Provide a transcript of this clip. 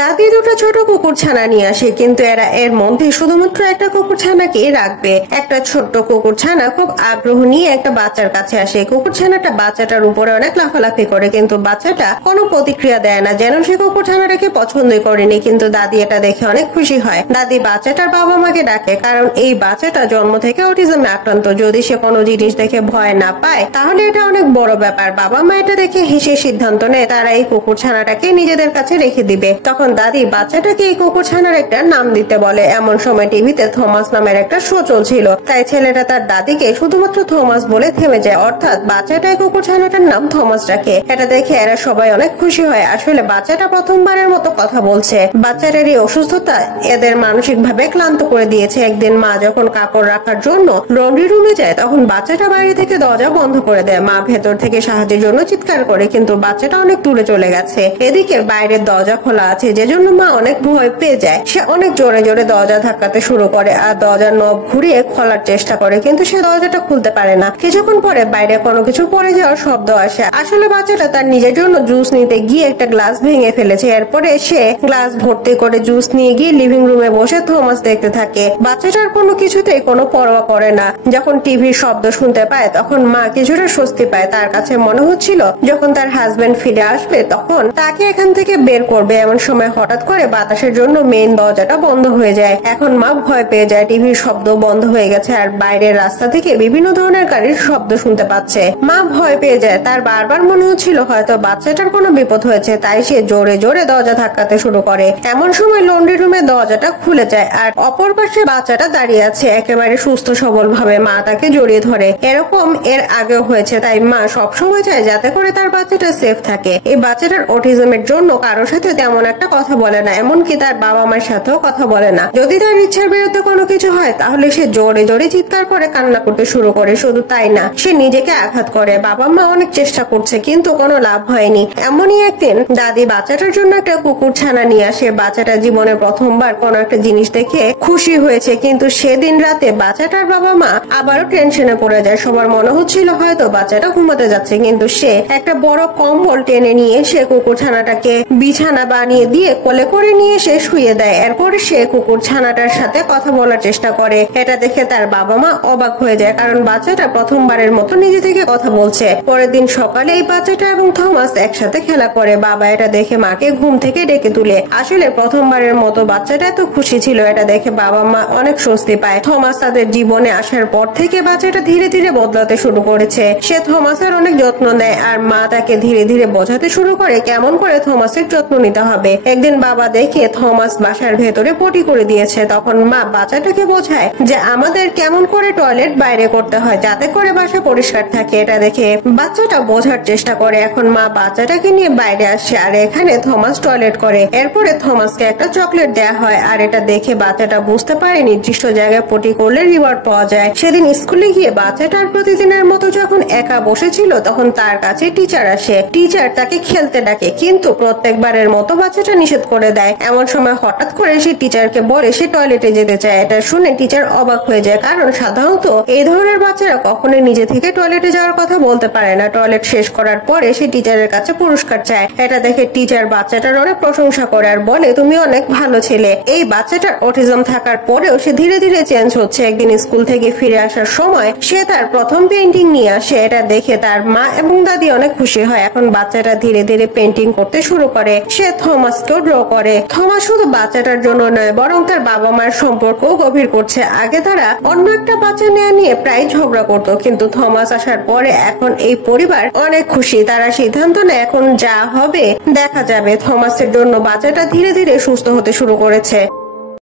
দাদি দুটো ছোট কুকুর ছানা নিয়ে আসে, কিন্তু এরা এর মধ্যে শুধুমাত্র একটা কুকুর ছানাকে রাখবে। একটা ছোট্ট কুকুর ছানা খুব আগ্রহ নিয়ে একটা বাচ্চার কাছে আসে। কুকুর ছানাটা বাচ্চাটার উপরে অনেক লাফালাফি করে, কিন্তু বাচ্চাটা কোনো প্রতিক্রিয়া দেয় না, যেন সে কুকুর ছানাটাকে পছন্দই করেনি। কিন্তু দাদি এটা দেখে অনেক খুশি হয়। দাদি বাচ্চাটার বাবা মাকে ডাকে, কারণ এই বাচ্চাটা জন্ম থেকে অটিজমে আক্রান্ত। যদি সে কোনো জিনিস দেখে ভয় না পায় তাহলে এটা অনেক বড় ব্যাপার। বাবা মা এটা দেখে হেসে সিদ্ধান্ত নেয় তারা এই কুকুর ছানাটাকে নিজেদের কাছে রেখে দিবে। তখন দাদি বাচ্চাটাকে এই কুকুর ছানার একটা নাম দিতে বলে। এমন সময় টিভিতে থমাস নামের একটা শো চলছিল, তাই ছেলেটা তার দাদিকে শুধুমাত্র থমাস বলে থেমে যায়, অর্থাৎ বাচ্চাটা এই কুকুর ছানাটার নাম থমাস রাখে। এটা দেখে এরা সবাই অনেক খুশি হয়। আসলে বাচ্চাটা প্রথমবারের মতো কথা বলছে। বাচ্চাটার এই অসুস্থতা এদের মানসিক ভাবে ক্লান্ত করে দিয়েছে। একদিন মা যখন কাপড় রাখার জন্য লন্ড্রি রুমে যায়, তখন বাচ্চাটা বাইরে থেকে দরজা বন্ধ করে দেয়। মা ভেতর থেকে সাহায্যের জন্য চিৎকার করে, কিন্তু বাচ্চাটা অনেক দূরে চলে গেছে। এদিকে বাইরের দরজা খোলা আছে, যে জন্য মা অনেক ভয় পেয়ে যায়। সে অনেক জোরে জোরে দরজা ধাক্কাতে শুরু করে আর দরজার নব ঘুরিয়ে খোলার চেষ্টা করে, কিন্তু সে দরজাটা খুলতে পারে না। কিছুক্ষণ পরে বাইরে কোনো কিছু পড়ে যাওয়ার শব্দ আসে। আসলে বাচ্চাটা তার নিজের জন্য জুস নিতে গিয়ে একটা গ্লাস ভেঙে ফেলেছে। এরপরে সে গ্লাস ভর্তি করে জুস নিয়ে গিয়ে লিভিং রুমে বসে থমাস দেখতে থাকে। বাচ্চাটার কোনো কিছুতেই কোনো পরোয়া করে না। যখন টিভির শব্দ শুনতে পায় তখন মা কিছুটা স্বস্তি পায়। তার কাছে মনে হচ্ছিল যখন তার হাজবেন্ড ফিরে আসবে তখন তাকে এখান থেকে বের করবে। এমন সময় হঠাৎ করে বাতাসের জন্য মেইন দরজাটা বন্ধ হয়ে যায়। এখন মা ভয় পেয়ে যায়। টিভির শব্দ বন্ধ হয়ে গেছে আর বাইরের রাস্তা থেকে বিভিন্ন ধরনের গাড়ির শব্দ শুনতে পাচ্ছে। মা ভয় পেয়ে যায়। তার বারবার মনে হচ্ছিল হয়তো বাচ্চাটার কোনো বিপদ হয়েছে, তাই সে জোরে জোরে দরজা ধাক্কাতে শুরু করে। এমন সময় লন্ড্রি রুমের দরজাটা খুলে যায় আর অপর পাশে বাচ্চাটা দাঁড়িয়ে আছে একেবারে সুস্থ সবল ভাবে। মা তাকে জড়িয়ে ধরে। এরকম এর আগেও হয়েছে, তাই মা সবসময় চায় যাতে করে তার বাচ্চাটা সেফ থাকে। এই বাচ্চাটার অটিজমের জন্য কারোর সাথে তেমন একটা কথা বলে না, এমনকি তার বাবা মার সাথেও কথা বলে না। যদি তার ইচ্ছার বিরুদ্ধে কোনো কিছু হয় তাহলে সে জোরে জোরে চিৎকার করে কান্না করতে শুরু করে। শুধু তাই না, সে নিজেকে আঘাত করে। বাবা মা অনেক চেষ্টা করছে কিন্তু কোনো লাভ হয়নি। এমনই একদিন দাদি বাচ্চাটার জন্য একটা কুকুর ছানা নিয়ে আসে। বাচ্চাটা জীবনে প্রথমবার কোনো একটা জিনিস দেখে খুশি হয়েছে, কিন্তু সেদিন রাতে বাচ্চাটার বাবা মা আবারও টেনশনে পড়ে যায়। সবার মনে হচ্ছিল হয়তো বাচ্চাটা ঘুমাতে যাচ্ছে, কিন্তু সে একটা বড় কম্বল টেনে নিয়ে সে কুকুর ছানাটাকে বিছানা বানিয়ে দিয়ে কোলে করে নিয়ে সে শুয়ে দেয়। এরপরে সে কুকুর ছানাটার সাথে কথা বলার চেষ্টা করে। এটা দেখে তার বাবা মা অবাক হয়ে যায়, কারণ বাচ্চাটা প্রথমবারের মতো নিজে থেকে কথা বলছে। পরের দিন সকালে এই বাচ্চাটা এবং থমাস একসাথে খেলা করে। বাবা এটা দেখে মাকে ঘুম থেকে ডেকে তুলে। আসলে প্রথমবারের মতো বাচ্চাটা এত খুশি ছিল। এটা দেখে বাবা মা অনেক স্বস্তি পায়। থমাস তাদের জীবনে আসার পর থেকে বাচ্চাটা ধীরে ধীরে বদলাতে শুরু করেছে। সে থমাসের অনেক যত্ন নেয় আর মা তাকে ধীরে ধীরে বোঝাতে শুরু করে কেমন করে থমাসের যত্ন নিতে হবে। একদিন বাবা দেখে থমাস বাসার ভেতরে পটি করে দিয়েছে, তখন মা বাচ্চাটাকে বোঝায় যে আমাদের কেমন করে টয়লেট বাইরে করতে হয় যাতে করে বাসা পরিষ্কার থাকে। এটা দেখে বাচ্চাটা বোঝার চেষ্টা করে। এখন মা বাচ্চাটাকে নিয়ে বাইরে আসে আর এখানে থমাস টয়লেট করে। এরপরে থমাসকে একটা চকলেট দেয়া হয় আর এটা দেখে বাচ্চাটা বুঝতে পারে নির্দিষ্ট জায়গায় পটি করলে রিওয়ার্ড পাওয়া যায়। সেদিন স্কুলে গিয়ে বাচ্চাটার প্রতিদিনের মতো যখন একা বসেছিল তখন তার কাছে টিচার আসে। টিচার তাকে খেলতে ডাকে, কিন্তু প্রত্যেকবারের মতো বাচ্চাটা নিষেধ করে দেয়। এমন সময় হঠাৎ করে সে টিচারকে বলে সে টয়লেটে যেতে চায়। এটা শুনে টিচার অবাক হয়ে যায়, কারণ সাধারণত এই ধরনের বাচ্চারা কখনোই নিজে থেকে টয়লেটে যাওয়ার কথা বলতে পারে না। টয়লেট শেষ করার পরে সে টিচারের কাছে পুরস্কার চায়। এটা দেখে টিচার বাচ্চাটার অনেক প্রশংসা করে আর বলে তুমি অনেক ভালো ছেলে। এই বাচ্চাটার অটিজম থাকার পরেও সে ধীরে ধীরে চেঞ্জ হচ্ছে। একদিন স্কুল থেকে ফিরে আসার সময় সে তার প্রথম পেন্টিং নিয়ে আসে। এটা দেখে তার মা এবং দাদি অনেক খুশি হয়। এখন বাচ্চাটা ধীরে ধীরে পেন্টিং করতে শুরু করে। সে থমাসকেও ড্র করে। থমাস শুধু বাচ্চাটার জন্য নয়, বরং তার বাবা মায়ের সম্পর্কও গভীর করছে। আগে তারা অন্য একটা বাচ্চা নেওয়া নিয়ে প্রায় ঝগড়া করতো, কিন্তু থমাস আসার পরে এখন এই পরিবার অনেক খুশি। তারা সিদ্ধান্ত নেয় এখন যা হবে দেখা যাবে। থমাসের জন্য বাচ্চাটা ধীরে ধীরে সুস্থ হতে শুরু করেছে।